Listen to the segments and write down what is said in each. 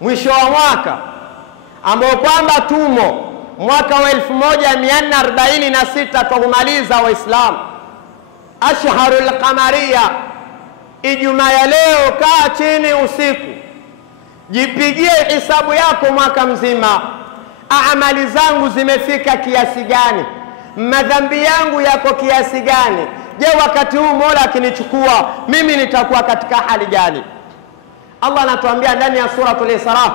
mwisho wa mwaka ambao kwamba tumo mwaka wa 1446 tukumaliza Waislamu, ashharul qamariya, Ijumaa ya leo, kaa chini usiku, jipigie hisabu yako mwaka mzima. Amali zangu zimefika kiasi gani? Madhambi yangu yako kiasi gani? Je, wakati huu Mola akinichukua mimi nitakuwa katika hali gani? Allah anatuambia ndani ya suratul Isra,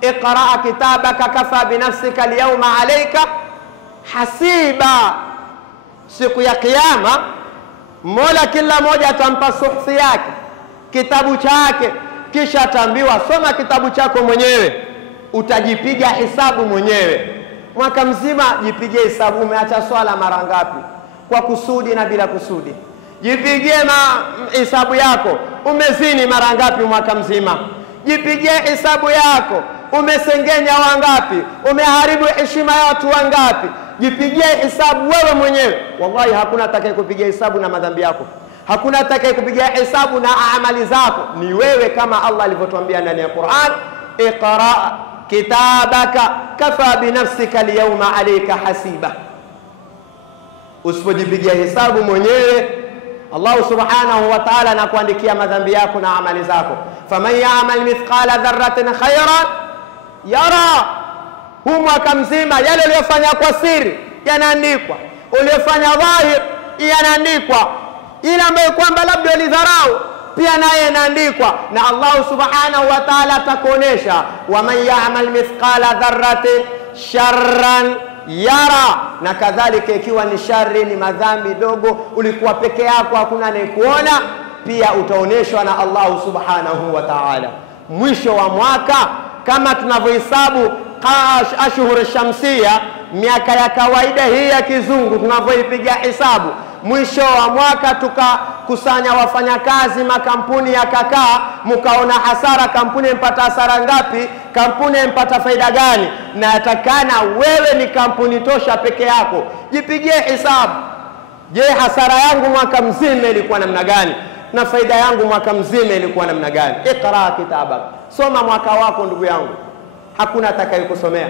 iqra kitabaka kafa binafsika alyawma alayka hasiba. Siku ya kiyama Mola kila moja atampa suhfi yake, kitabu chake, kisha ataambiwa soma kitabu chako mwenyewe, utajipiga hisabu mwenyewe. Mwaka mzima jipigie hisabu, umeacha swala mara ngapi kwa kusudi na bila kusudi. Jipigie hisabu yako, umezini mara ngapi mwaka mzima. Jipigie hisabu yako, umesengenya wangapi, umeharibu heshima ya watu wangapi. Jipigie hisabu wewe mwenyewe. Wallahi hakuna atakayekupigia hisabu na madhambi yako, hakuna atakayekupigia hisabu na amali zako, ni wewe, kama Allah alivyotuambia ndani ya Qur'an, iqra kitabaka kafa binafsika alyawma alayka hasiba. Usipojipigia hisabu mwenyewe, Allah subhanahu wa ta'ala anakuandikia madhambi yako na amali zako. Faman ya'mal mithqala dharratin khayran yara. Huu mwaka mzima yale uliyofanya kwa siri yanaandikwa, uliyofanya dhahir yanaandikwa, ile ambayo kwamba labda ulidharau pia naye yanaandikwa, na Allah subhanahu wa ta'ala atakuonesha waman ya'mal mithqala dharratin sharran yara. Na kadhalika ikiwa ni shari, ni madhambi dogo, ulikuwa peke yako hakuna anayekuona, pia utaoneshwa na Allah subhanahu wa ta'ala. Mwisho wa mwaka kama tunavyohesabu ashhur shamsia, miaka ya kawaida hii ya kizungu tunavyoipiga hesabu, mwisho wa mwaka tukakusanya wafanyakazi, makampuni yakakaa, mkaona hasara, kampuni mpata hasara ngapi, kampuni mpata faida gani, na yatakana wewe ni kampuni tosha peke yako. Jipigie hesabu, je, hasara yangu mwaka mzima ilikuwa namna gani na faida yangu mwaka mzima ilikuwa namna gani? Iqra kitabak, soma mwaka wako ndugu yangu, hakuna atakayekusomea.